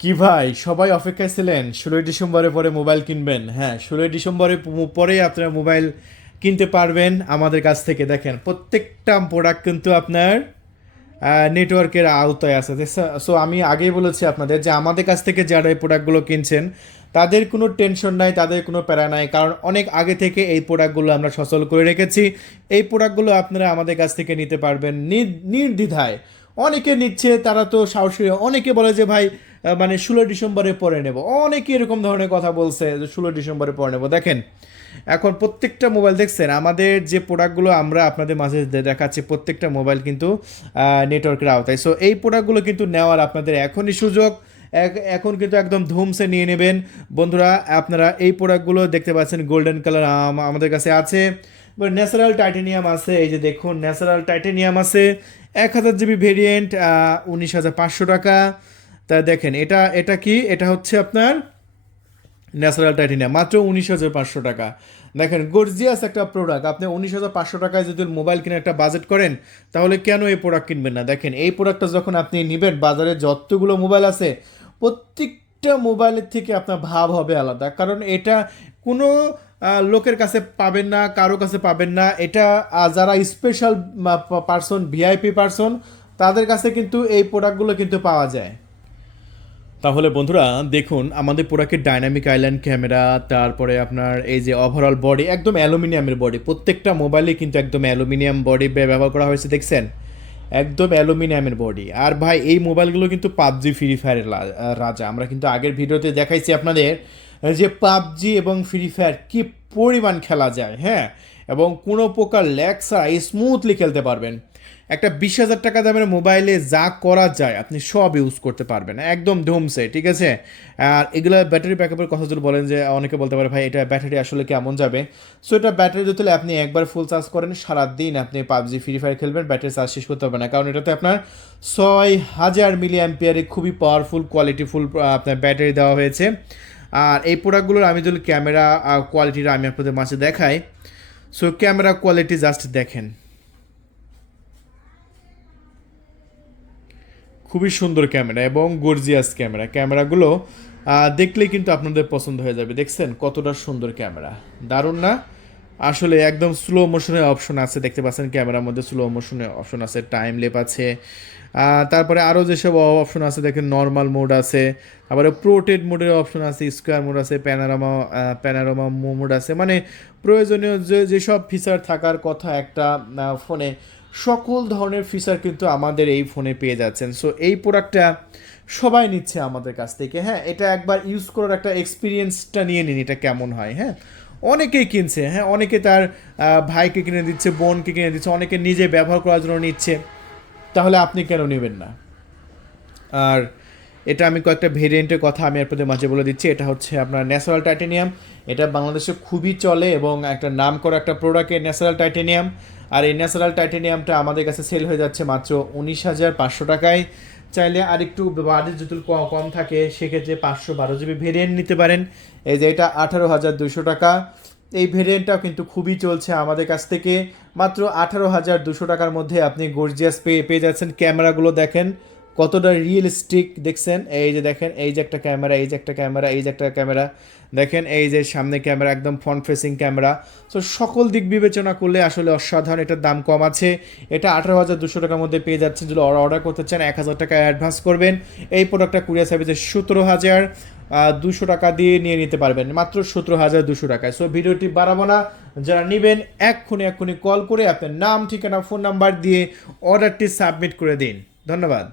কি ভাই, সবাই অপেক্ষায় ছিলেন 16ই ডিসেম্বরের পরে মোবাইল কিনবেন? হ্যাঁ, 16ই ডিসেম্বরের পরেই আপনারা মোবাইল কিনতে পারবেন আমাদের কাছ থেকে। দেখেন, প্রত্যেকটা প্রোডাক্ট কিন্তু আপনার নেটওয়ার্কের আওতায় আছে। সো আমি আগেই বলেছি আপনাদের যে আমাদের কাছ থেকে যারা এই প্রোডাক্টগুলো কিনছেন তাদের কোনো টেনশন নাই, তাদের কোনো প্যারা নাই, কারণ অনেক আগে থেকে এই প্রোডাক্টগুলো আমরা সচল করে রেখেছি। এই প্রোডাক্টগুলো আপনারা আমাদের কাছ থেকে নিতে পারবেন নির্দ্বিধায়। অনেকে নিচ্ছে, তারা তো সাহসী। অনেকে বলে যে ভাই মানে 16 ডিসেম্বরে পরে নেব, অনেকে এরকম ধরনের কথা বলছে যে 16 ডিসেম্বরে পরে নেব। দেখেন, এখন প্রত্যেকটা মোবাইল দেখছেন, আমাদের যে প্রোডাক্টগুলো আমরা আপনাদের মাঝে দেখাচ্ছি প্রত্যেকটা মোবাইল কিন্তু নেটওয়ার্কের আওতায়। সো এই প্রোডাক্টগুলো কিন্তু নেওয়ার আপনাদের এখনই সুযোগ। এখন কিন্তু একদম ধুমসে নিয়ে নেবেন বন্ধুরা। আপনারা এই প্রোডাক্টগুলো দেখতে পাচ্ছেন, গোল্ডেন কালার আমাদের কাছে আছে, ন্যাচারাল টাইটেনিয়াম আছে। এই যে দেখুন, ন্যাচারাল টাইটেনিয়াম আছে 1000 জিবি ভেরিয়েন্ট, 19,500 টাকা। তা দেখেন, এটা এটা কি, এটা হচ্ছে আপনার ন্যাচারাল টাইটেনিয়াম, মাত্র 19,500 টাকা। দেখেন, গর্জিয়াস একটা প্রোডাক্ট। আপনি 19,500 টাকায় যদি মোবাইল কিনে একটা বাজেট করেন, তাহলে কেন এই প্রোডাক্ট কিনবেন না? দেখেন, এই প্রোডাক্টটা যখন আপনি নেবেন, বাজারে যতগুলো মোবাইল আছে প্রত্যেকটা মোবাইলের থেকে আপনার ভাব হবে আলাদা, কারণ এটা কোনো লোকের কাছে পাবেন না, কারো কাছে পাবেন না। এটা যারা স্পেশাল পার্সন, ভিআইপি পার্সন, তাদের কাছে কিন্তু এই প্রোডাক্টগুলো কিন্তু পাওয়া যায়। তাহলে বন্ধুরা দেখুন, আমাদের প্রোডাক্টের ডাইনামিক আইল্যান্ড ক্যামেরা, তারপরে আপনার এই যে ওভারঅল বডি একদম অ্যালুমিনিয়ামের বডি, প্রত্যেকটা মোবাইলে কিন্তু একদম অ্যালুমিনিয়াম বডি ব্যবহার করা হয়েছে, দেখছেন? একদম অ্যালুমিনিয়ামের বডি। আর ভাই, এই মোবাইলগুলো কিন্তু পাবজি ফ্রি ফায়ারের রাজা। আমরা কিন্তু আগের ভিডিওতে দেখাইছি আপনাদের যে পাবজি এবং ফ্রি ফায়ার কী পরিমাণ খেলা যায়, হ্যাঁ, এবং কোনো প্রকার ল্যাগ ছাড়া স্মুথলি খেলতে পারবেন। একটা 20,000 টাকা দামের মোবাইলে যা করা যায় আপনি সব ইউজ করতে পারবেন একদম ধুমসে, ঠিক আছে? আর এগুলো ব্যাটারি ব্যাকআপের কথা যদি বলেন, যে অনেকে বলতে পারে ভাই এটা ব্যাটারি আসলে কেমন যাবে। সো এটা ব্যাটারি যদি আপনি একবার ফুল চার্জ করেন, সারাদিন আপনি পাবজি ফ্রি ফায়ার খেলবেন, ব্যাটারি চার্জ শেষ করতে হবে না, কারণ এটাতে আপনার 6,000 মিলি অ্যাম্পিয়ারে খুবই পাওয়ারফুল কোয়ালিটিফুল আপনার ব্যাটারি দেওয়া হয়েছে। আর এই প্রোডাক্টগুলোর আমি যদি ক্যামেরা কোয়ালিটিটা আমি আপনাদের মাঝে দেখাই। সো ক্যামেরা কোয়ালিটি জাস্ট দেখেন, খুবই সুন্দর ক্যামেরা এবং গর্জিয়াস ক্যামেরা। ক্যামেরাগুলো দেখলেই কিন্তু আপনাদের পছন্দ হয়ে যাবে। দেখছেন কতটা সুন্দর ক্যামেরা, দারুণ না? আসলে একদম স্লো মোশনের অপশন আছে, দেখতে পাচ্ছেন ক্যামেরার মধ্যে স্লো মোশনের অপশন আছে, টাইম লেপ আছে। তারপরে আরও যেসব অপশন আছে দেখেন, নর্মাল মোড আছে, তারপরে প্রোটেড মোডের অপশন আছে, স্কোয়ার মোড আছে, প্যানারোমা মোড আছে। মানে প্রয়োজনীয় যেসব ফিচার থাকার কথা একটা ফোনে, সকল ধরনের ফিচার কিন্তু আমাদের এই ফোনে পেয়ে যাচ্ছেন। সো এই প্রোডাক্টটা সবাই নিচ্ছে আমাদের কাছ থেকে। হ্যাঁ, এটা একবার ইউজ করার একটা এক্সপিরিয়েন্সটা নিয়ে নিন, এটা কেমন হয়। হ্যাঁ, অনেকেই কিনছে, হ্যাঁ, অনেকে তার ভাইকে কিনে দিচ্ছে, বোনকে কিনে দিচ্ছে, অনেকে নিজে ব্যবহার করার জন্য নিচ্ছে। তাহলে আপনি কেন নেবেন না? আর এটা আমি কয়েকটা ভেরিয়েন্টের কথা আমি আপনাদের মাঝে বলে দিচ্ছি। এটা হচ্ছে আপনার ন্যাচারাল টাইটেনিয়াম। এটা বাংলাদেশে খুবই চলে এবং একটা নাম করা একটা প্রোডাক্টের ন্যাচারাল টাইটেনিয়াম। আর এই ন্যাচারাল টাইটেনিয়ামটা আমাদের কাছে সেল হয়ে যাচ্ছে মাত্র 19,500 টাকায়। চাইলে আরেকটু বাজেট যদি কম থাকে, সেক্ষেত্রে 512 জিবি ভেরিয়েন্ট নিতে পারেন। এই যে এটা 18,200 টাকা। এই ভেরিয়েন্টটাও কিন্তু খুবই চলছে আমাদের কাছ থেকে। মাত্র 18,200 টাকার মধ্যে আপনি গর্জিয়াস পেয়ে যাচ্ছেন। ক্যামেরাগুলো দেখেন কতটা রিয়েলিস্টিক, দেখছেন? এই যে দেখেন, এই যে একটা ক্যামেরা, এই যে একটা ক্যামেরা, এই যে একটা ক্যামেরা, দেখেন এই যে সামনে ক্যামেরা, একদম ফ্রন্ট ফেসিং ক্যামেরা। তো সকল দিক বিবেচনা করলে আসলে অসাধারণ। এটার দাম কম আছে, এটা 18,200 টাকার মধ্যে পেয়ে যাচ্ছেন। যদি অর্ডার করতে চান 1,000 টাকা অ্যাডভান্স করবেন। এই প্রোডাক্টটা কুরিয়ার সার্ভিসে 17,200 টাকা দিয়ে নিয়ে নিতে পারবেন, মাত্র 17,200 টাকায়। সো ভিডিওটি বাড়াবো না, যারা নেবেন এক্ষুনি কল করে আপনার নাম, ঠিকানা, ফোন নাম্বার দিয়ে অর্ডারটি সাবমিট করে দিন। ধন্যবাদ।